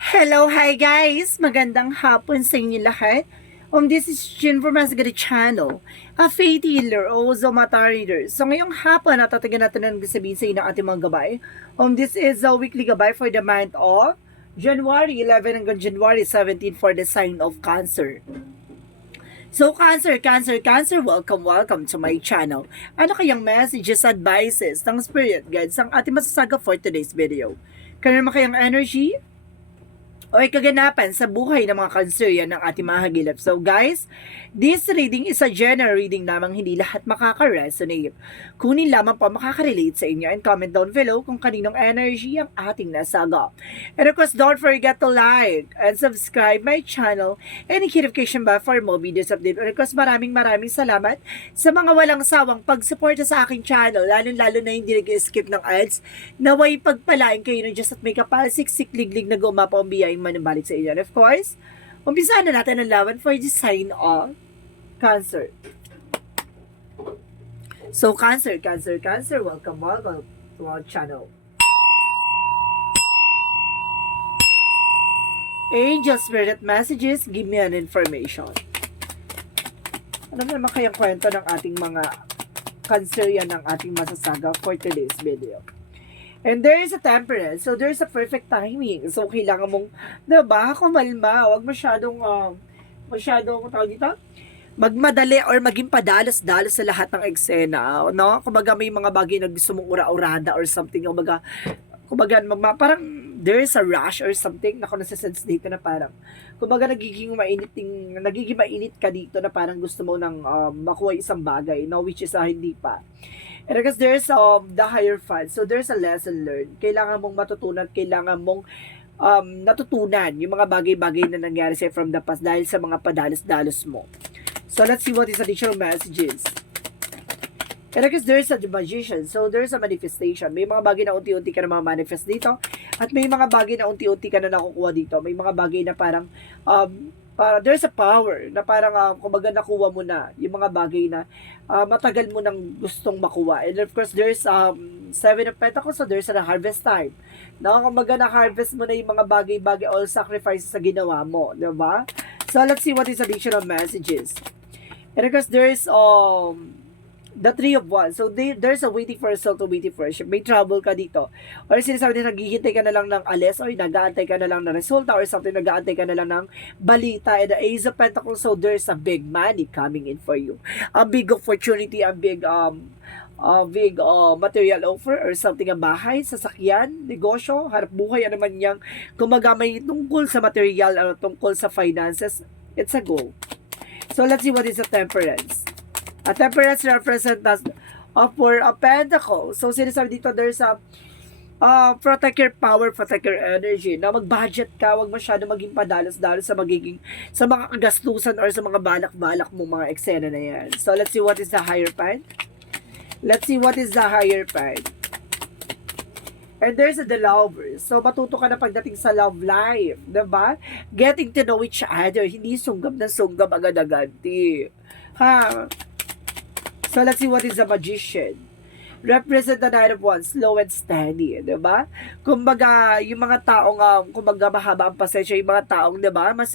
Hello, hi guys! Magandang hapon sa inyo lahat. This is Jin from Masagari Channel, a faith healer o Zomata reader. So ngayong hapon, natatagan natin ang sabihin sa inyo ng ating mga gabay. This is a weekly gabay for the month of January 11 hanggang January 17 for the sign of Cancer. So Cancer, welcome to my channel. Ano kayang messages, advices ng spirit guides ang ating masasaga for today's video? Kaya naman kayang energy o kaganapan sa buhay ng mga Cancer yan ng ating mga hagilap. So guys, this reading is a general reading lamang, hindi lahat makaka-resonate. Kunin lamang po makaka-relate sa inyo and comment down below kung kaninong energy ang ating nasaga. And of course, don't forget to like and subscribe my channel and hit notification bell for more videos update. And of course, maraming salamat sa mga walang sawang pagsuporta sa aking channel, lalo na hindi nag-skip ng ads. Naway pagpalain kayo ng Diyos at may kapal siksik-liglig na gumapaw ang biyayang manubalik sa inyo. And of course, umpisahan na natin ang laban for the sign of Cancer. So Cancer, welcome to our channel. Angel Spirit Messages, give me an information. Ano naman kayang kwento ng ating mga Cancer yan ng ating masasaga for today's video? And there is a temperance, so there is a perfect timing. So kailangan mong, diba, kumalma, huwag masyadong tawag dito, magmadali or maging padalos-dalos sa lahat ng eksena, no? Kumbaga may mga bagay na gusto mong ura-urada or something, kumbaga parang there is a rush or something. Ako nasa-sense dito na parang kumbaga nagiging mainit ka dito na parang gusto mo nang makuha isang bagay, no, which is hindi pa. And because there's the higher fun, so there's a lesson learned. Kailangan mong matutunan, kailangan mong natutunan yung mga bagay-bagay na nangyari sa'yo from the past dahil sa mga padalos-dalos mo. So let's see what is additional messages. And I guess there's a magician. So there's a manifestation. May mga bagay na unti-unti ka na manifest dito. At may mga bagay na unti-unti ka na nakukuha dito. May mga bagay na parang there's a power na parang kumbaga nakuha mo na yung mga bagay na matagal mo nang gustong makuha. And of course, there's Seven of Pentacles, so there's a harvest time. No, kumbaga na-harvest mo na yung mga bagay-bagay, all sacrifices sa ginawa mo. Diba? So let's see what is additional messages. And of course, there's the Three of Wands. So there's a waiting for a result, waiting for a ship. May trouble ka dito. Or sinasabi na naghihintay ka na lang ng alis, or nag-aantay ka na lang ng resulta, or something, nag-aantay ka na lang ng balita. And the Ace of Pentacles, so there's a big money coming in for you. A big opportunity, a big material offer or something, ang bahay, sasakyan, negosyo, harap buhay, ano man yang kumaga may tungkol sa material or tungkol sa finances. It's a goal. So let's see what is a temperance. A temperance represents for a pentacle. So sinasabi dito, there's a protect your power, protect your energy. Na mag-budget ka, wag masyado maging padalos-dalos sa mga kagastusan or sa mga balak-balak mong mga eksena na yan. So let's see what is the higher part. Let's see what is the higher part. And there's the lovers. So, matuto ka na pagdating sa love life. Diba? Getting to know each other. Hindi sunggab na sunggab agad-agad. Ha? So, let's see what is the magician. Represent the Knight of Wands, slow and steady, diba? Kumbaga, yung mga taong, kumbaga, mahaba ang pasensya, yung mga taong, diba, mas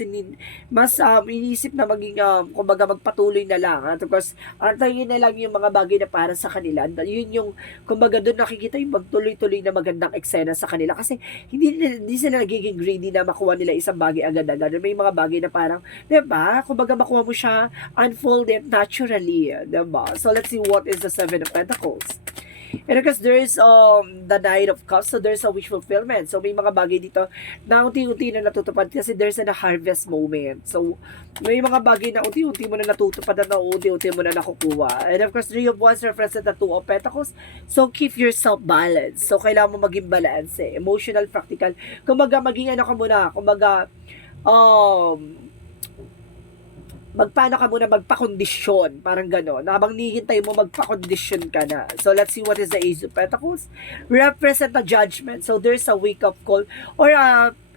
inisip na maging, kumbaga, magpatuloy na lang. At of course, antayin na lang yung mga bagay na para sa kanila. Yun yung, kumbaga, doon nakikita yung magtuloy-tuloy na magandang eksena sa kanila. Kasi, hindi sila nagiging greedy na makuha nila isang bagay agad-agad. May mga bagay na parang, diba, kumbaga, makuha mo siya unfolded naturally, diba? So, let's see what is the Seven of Pentacles. And because there is the Knight of Cups, so there's a wish fulfillment. So may mga bagay dito na unti-unti na natutupad kasi there's a harvest moment. So may mga bagay na unti-unti mo na natutupad at unti-unti mo na nakukuha. And of course, Three of Wands represent the Two of Pentacles. So keep yourself balanced. So kailangan mo maging balance, emotional, practical. Kumbaga maging ano ka muna, kumbaga magpaano ka muna, magpakondisyon, parang gano'n. Habang nihintay mo, magpakondisyon ka na. So, let's see what is the Ace of Pentacles. Represent a judgment. So, there's a wake-up call or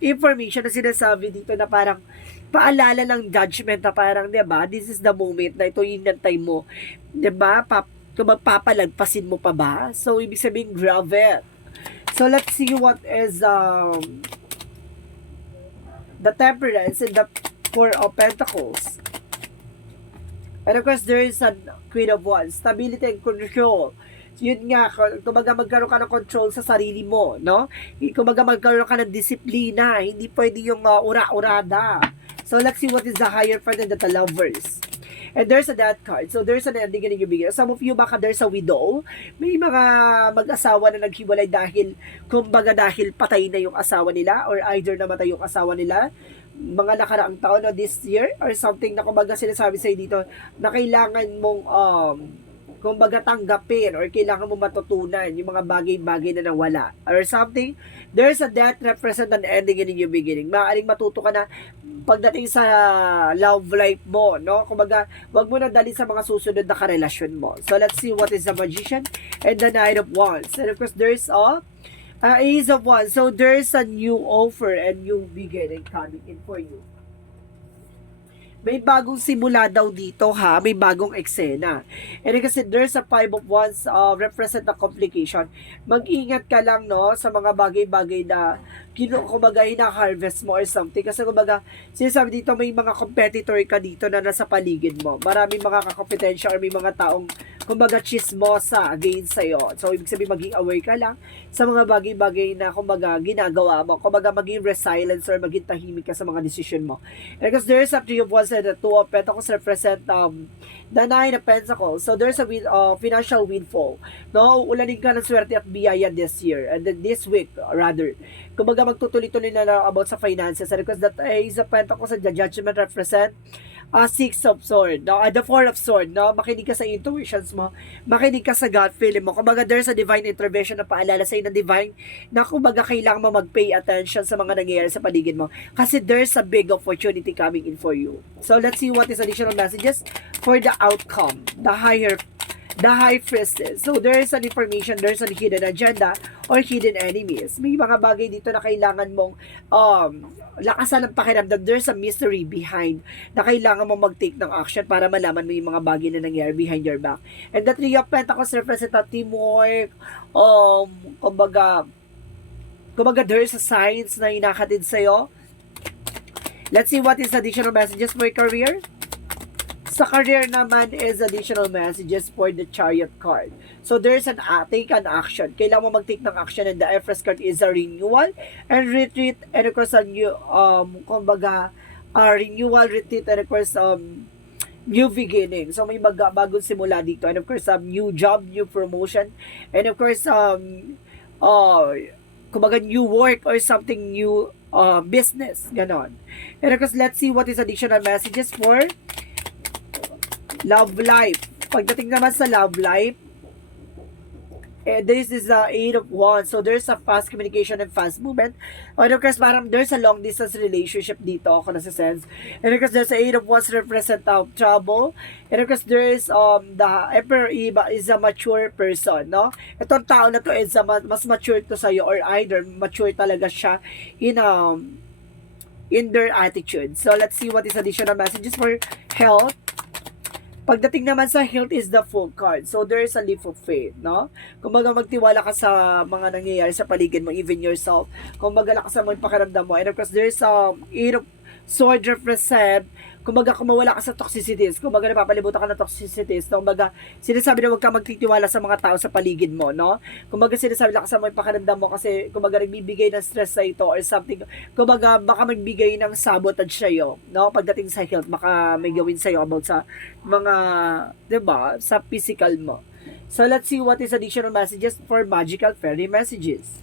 information na sinasabi dito na parang paalala ng judgment na parang, diba, this is the moment na ito yung nantay mo. Diba, kung magpapalagpasin mo pa ba? So, ibig sabihin, grabe. So, let's see what is the Temperance, and the Four of Pentacles. And of course, there is a Queen of Wands, stability and control. Yun nga, kumbaga magkaroon ka ng control sa sarili mo, no? Kumbaga magkaroon ka ng disiplina, hindi pwede yung ura-urada. So, let's see what is the higher part and the Lovers. And there's a Death card. So, there's an ending in your bigay. Some of you, baka there's a widow. May mga mag-asawa na naghiwalay dahil, kumbaga dahil patay na yung asawa nila or either namatay yung asawa nila mga nakaraang taon o this year or something na kumbaga sinasabi sa'yo dito na kailangan mong kumbaga tanggapin or kailangan mo matutunan yung mga bagay-bagay na nawala or something. There's a death represent an ending and a new beginning. Maaaring matuto ka na pagdating sa love life mo, no? Kumbaga, wag mo na dali sa mga susunod na karelasyon mo. So, let's see what is the Magician and the Knight of Wands. And of course, there's Ace of Wands. So, there's a new offer and new beginning coming in for you. May bagong simula daw dito ha, may bagong eksena. And kasi there's a Five of Wands represent the complication. Mag-ingat ka lang no sa mga bagay-bagay na kumbaga hina-harvest mo or something. Kasi kumbaga, sinasabi dito may mga competitor ka dito na nasa paligid mo. Maraming mga kakompetensya or may mga taong kumbaga chismosa against sa'yo. So, ibig sabihin maging aware ka lang sa mga bagay-bagay na kumbaga ginagawa mo. Kumbaga maging resilience or maging tahimik ka sa mga decision mo. And because there's a Three of Wands and the Two of Pentacles represent the Nine of Pentacles. So, there's a financial windfall. No, ulanin ka ng swerte at biyaya this year. And then this week, rather. Kumbaga magtutuloy-tuloy na lang about sa finances. And because that Ace of Pentacles and the Judgment represent Six of Sword, no? The Four of Sword, no? Makinig ka sa intuitions mo, makinig ka sa gut feeling mo. Kumbaga, there's a divine intervention na paalala sa'yo ng divine na kumbaga kailangan mo mag-pay attention sa mga nangyayari sa paligid mo. Kasi there's a big opportunity coming in for you. So, let's see what is additional messages for the outcome, the High Priestess. So, there is an information, there's a hidden agenda or hidden enemies. May mga bagay dito na kailangan mong lakasan ng pakiramdam. There's a mystery behind na kailangan mong mag-take ng action para malaman mo yung mga bagay na nangyari behind your back. And the Three of Pentacles represent a teamwork, kumbaga there's a signs na inakatid sa'yo. Let's see what is additional messages for your career. Sa career naman is additional messages for the Chariot card. So, there's take an action. Kailangan mo mag-take ng action and the Empress card is a renewal and retreat and of course a new, renewal, retreat and of course, new beginning. So, may bagong simula dito and of course, new job, new promotion and of course, new work or something new business. Ganon. And of course, let's see what is additional messages for love life. Pagdating naman sa love life, this is the Eight of Wands. So, there's a fast communication and fast movement. And of course, parang there's a long distance relationship dito, ako nasa sense. And of course, there's a Eight of Wands represent trouble. And of course, there is the Emperor is a mature person, no? Itong tao na to is mas mature to sa'yo or either mature talaga siya in their attitude. So, let's see what is additional messages for health. Pagdating naman sa health is the Fool card. So, there is a leap of faith, no? Kumbaga, magtiwala ka sa mga nangyayari sa paligid mo, even yourself. Kumbaga, lakas mo yung pakiramdam mo. And of course, there is Eight of Sword represent, kumbaga, kumawala ka sa toxicities. Kumbaga, napapalibutan ka ng toxicities. Kumbaga, sinasabi na huwag ka magtitiwala sa mga tao sa paligid mo, no? Kumbaga, sinasabi lakas mo yung pakiramdam mo kasi, kumbaga, nagbibigay ng stress sa ito or something. Kumbaga, baka magbigay ng sabotage sa'yo, no? Pagdating sa health, baka may gawin sa'yo about sa mga, diba, sa physical mo. So, let's see what is additional messages for magical fairy messages.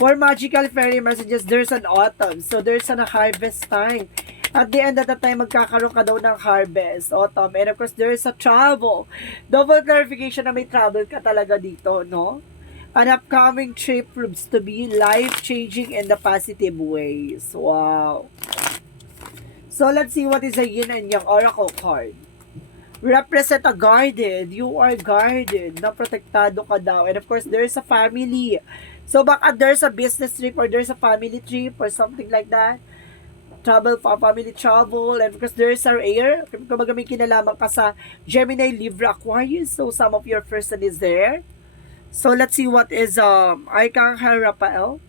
For magical fairy messages, there's an autumn. So, there's a harvest time. At the end of the time, magkakaroon ka daw ng harvest, autumn. And of course, there's a travel. Double clarification na may travel ka talaga dito, no? An upcoming trip proves to be life-changing in the positive ways. Wow. So, let's see what is a yin and yang oracle card. Represent a guarded. You are guarded. Naprotektado ka daw. And of course, there's a family. So, baka there's a business trip or there's a family trip or something like that. Family travel. And because there's our air. Kumbaga may kinalaman ka sa Gemini, Libra, Aquarius. So, some of your person is there. So, let's see what is Archangel Raphael.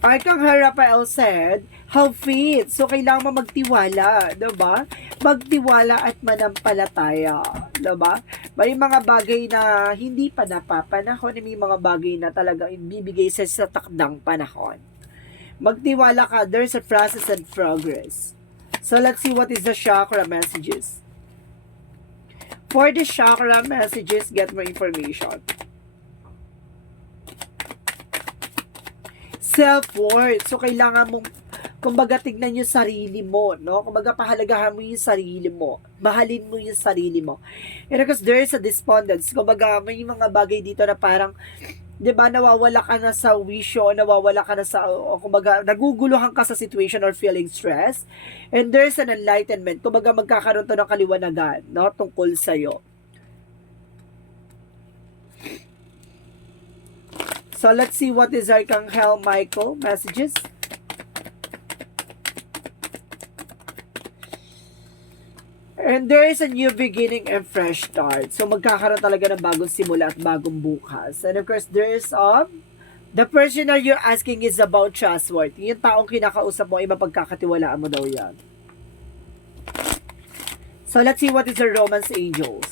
Archangel Raphael said, have faith. So, kailangan mo magtiwala, diba? Magtiwala at manampalataya, diba? May mga bagay na hindi pa napapanahon, may mga bagay na talagang ibibigay sa takdang panahon. Magtiwala ka, there's a process and progress. So, let's see what is the chakra messages. For the chakra messages, get more information. Self-worth. So, kailangan mong, kumbaga, tignan yung sarili mo, no? Kumbaga, pahalagahan mo yung sarili mo. Mahalin mo yung sarili mo. And because there is a despondence. Kumbaga, may mga bagay dito na parang, di ba, nawawala ka na sa wisyo, nawawala ka na sa, kumbaga, naguguluhan ka sa situation or feeling stress. And there's an enlightenment. Kumbaga, magkakaroon to ng kaliwanagan, no? Tungkol sa'yo. So, let's see what is Archangel Michael messages. And there is a new beginning and fresh start. So, magkakaroon talaga ng bagong simula at bagong bukas. And of course, there is the person that you're asking is about trustworthy. Yung taong kinakausap mo ay mapagkakatiwalaan mo daw yan. So, let's see what is the Romance Angels.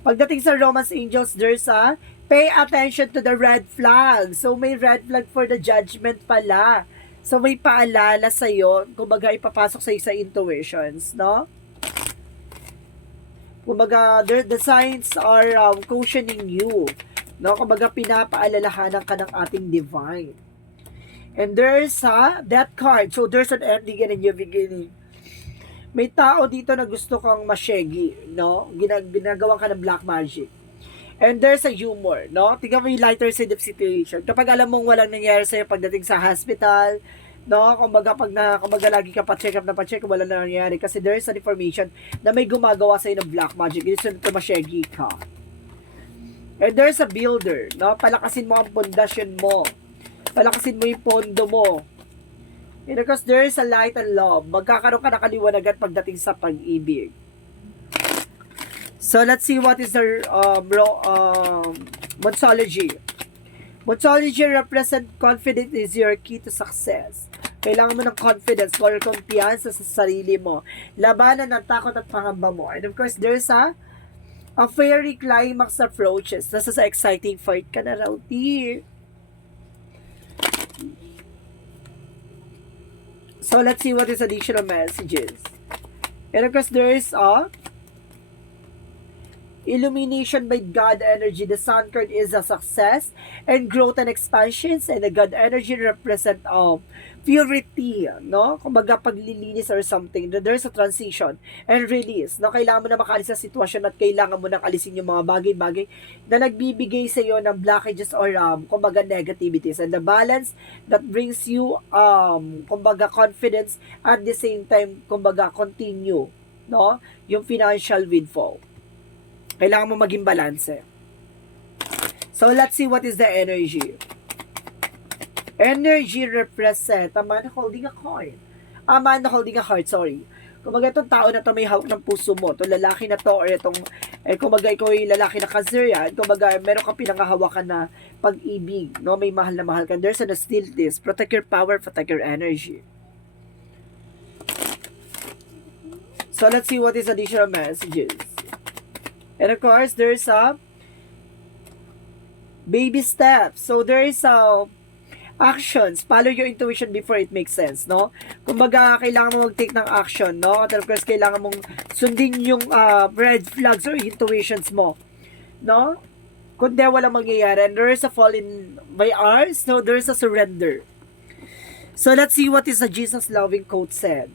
Pagdating sa Romance Angels, there's a pay attention to the red flag. So, may red flag for the judgment pala. So, may paalala sa'yo. Kumbaga, ipapasok sa'yo sa intuitions, no? Kumbaga, the signs are cautioning you. No? Kumbaga, pinapaalalahanan ka ng ating divine. And there's that card. So, there's an ending and a new beginning. May tao dito na gusto kang masyegi, no? Ginagawa ka ng black magic. And there's a humor, no? Tingnan mo yung lighter side of situation. Kapag alam mong walang nangyari sa'yo pagdating sa hospital, no? Kumbaga, kumbaga lagi ka pa-check up, walang nangyari. Kasi there's an information na may gumagawa sa'yo ng black magic. Gusto nito masyegi ka. And there's a builder, no? Palakasin mo ang pundasyon mo. Palakasin mo yung pondo mo. And because there is a light and love, magkakaroon ka na kaliwanagan pagdating sa pag-ibig. So, let's see what is the Monsology. Monsology represent confidence is your key to success. Kailangan mo ng confidence or kumpiyansa sa sarili mo. Labanan ng takot at pangamba mo. And of course, there's a fairy climax approaches. Nasa sa exciting fight ka na raw, dear. So, let's see what is additional messages. And of course, there is a illumination by God energy. The sun card is a success and growth and expansions, and the God energy represent purity, no? Kumbaga paglilinis or something. There's a transition and release. No, kailangan mo na makalis sa sitwasyon at kailangan mo nang alisin yung mga bagay-bagay na nagbibigay sa iyo ng blockages or kumbaga negativities, and the balance that brings you kumbaga confidence at the same time kumbaga continue, no? Yung financial windfall. Kailangan mo maging balance. So, let's see what is the energy. Energy represent a man holding a coin. A man holding a heart, sorry. Kumbaga, itong tao na to may hawak ng puso mo. Itong lalaki na to, or itong, kumbaga, ikaw yung lalaki na Cancer yan. Kumbaga, meron kang pinangahawakan na pag-ibig. No? May mahal na mahal ka. There's a still this. Protect your power, protect your energy. So, let's see what is additional messages. And of course, there's a baby steps. So, there is a actions. Follow your intuition before it makes sense, no? Kumbaga, kailangan mo mag-take ng action, no? At of course, kailangan mong sundin yung red flags or intuitions mo, no? Kundi walang mangyayari. And there is a fall in my arms. No, there is a surrender. So, let's see what is the Jesus loving quote said.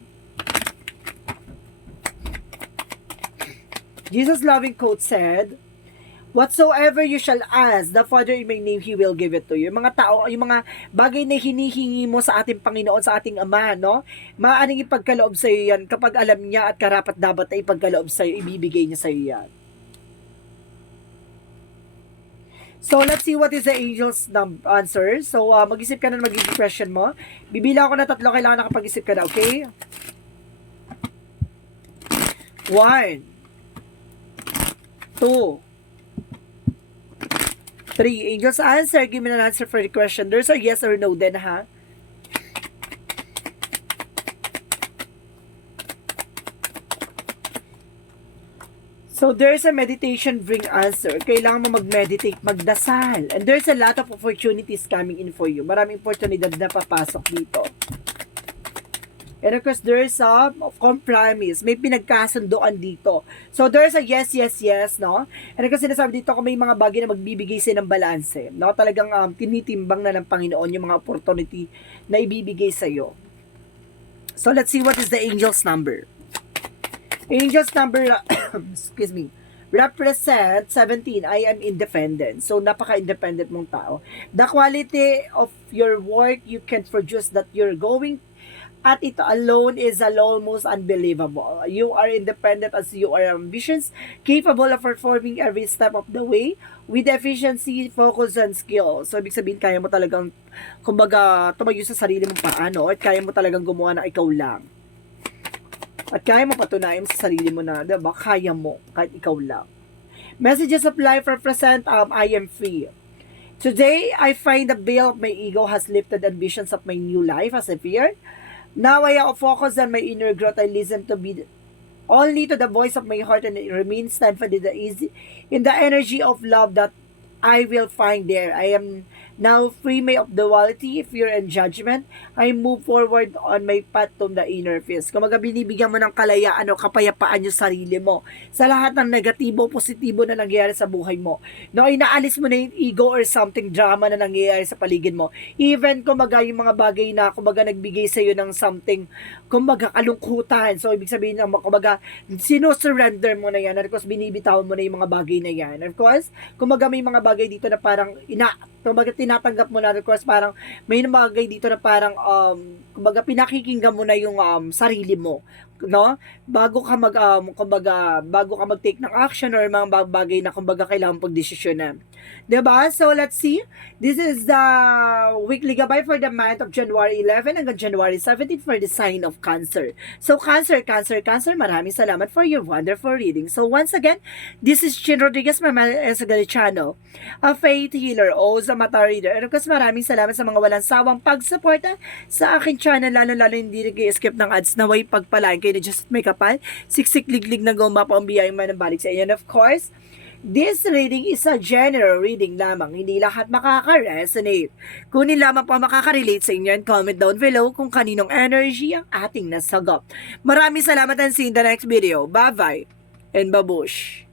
Jesus' loving quote said, whatsoever you shall ask, the Father in my name, He will give it to you. Yung mga tao, yung mga bagay na hinihingi mo sa ating Panginoon, sa ating Ama, no? Maaaring ipagkaloob sa iyo yan kapag alam niya at karapat dapat na ipagkaloob sa iyo, ibibigay niya sa iyo yan. So, let's see what is the angel's answer. So, mag-isip ka na magiging question mo. Bibila ako na 3, kailangan nakapag-isip ka na, okay? 1, 2, 3. Angel's answer. Give me an answer for the question. There's a yes or no then, ha? So, there's a meditation bring answer. Kailangan mo mag-meditate, magdasal. And there's a lot of opportunities coming in for you. Maraming oportunidad na papasok dito. And of course, there's a compromise. May pinagkasundoan dito. So, there's a yes, yes, yes, no? And of course, sinasabi dito kung may mga bagay na magbibigay sa'yo ng balanse. No? Talagang tinitimbang na ng Panginoon yung mga opportunity na ibibigay sa'yo. So, let's see what is the angel's number. Angel's number, excuse me, represent 17. I am independent. So, napaka-independent mong tao. The quality of your work you can produce that you're going at ito alone is almost unbelievable. You are independent as you are ambitious, capable of performing every step of the way with efficiency, focus, and skill. So, ibig sabihin, kaya mo talagang, kumbaga, tumayo sa sarili mong paano at kaya mo talagang gumawa na ikaw lang. At kaya mo patunayan sa sarili mo na, diba, kaya mo, kahit ikaw lang. Messages of life represent, I am free. Today, I find the veil of my ego has lifted ambitions of my new life as a fear. Now I focus on my inner growth. I listen to be only to the voice of my heart and it remains steadfast in the energy of love that I will find there. I am now free of duality, fear, and judgment. I move forward on my path to the inner peace. Kumaga binibigyan mo ng kalayaan o kapayapaan yung sarili mo sa lahat ng negatibo, positibo na nangyayari sa buhay mo. No, inaalis mo na yung ego or something drama na nangyayari sa paligid mo. Even kumaga yung mga bagay na kumaga nagbigay sa iyo ng something kumaga kalungkutan. So ibig sabihin na kumaga sino-surrender mo na yan. Of course binibitawan mo na yung mga bagay na yan. Of course, kumaga may mga bagay dito na parang kumbaga tinatanggap mo na, of course, parang may bagay dito na parang kumbaga pinakikinggan mo na yung sarili mo, no? Bago ka bago ka mag-take ng action or mga bagay na kumbaga kailangan pagdesisyonan. 'Di ba? So let's see. This is the weekly gabay for the month of January 11 hanggang January 17 for the sign of Cancer. So Cancer, maraming salamat for your wonderful reading. So once again, this is Chin Rodriguez, Mama Esagari Channel, a faith healer o sa mata reader. And of course, maraming salamat sa mga walang sawang pagsuporta sa akin channel, lalo hindi nag-skip ng ads na way pagpalain kayo na just may kapal, siksik liglig na gumba pa ang biyayang manambalik sa inyo. And of course, this reading is a general reading lamang. Hindi lahat makaka-resonate. Kunin lamang po makaka-relate sa inyo and comment down below kung kaninong energy ang ating nasagap. Maraming salamat and see you in the next video. Bye-bye and babush!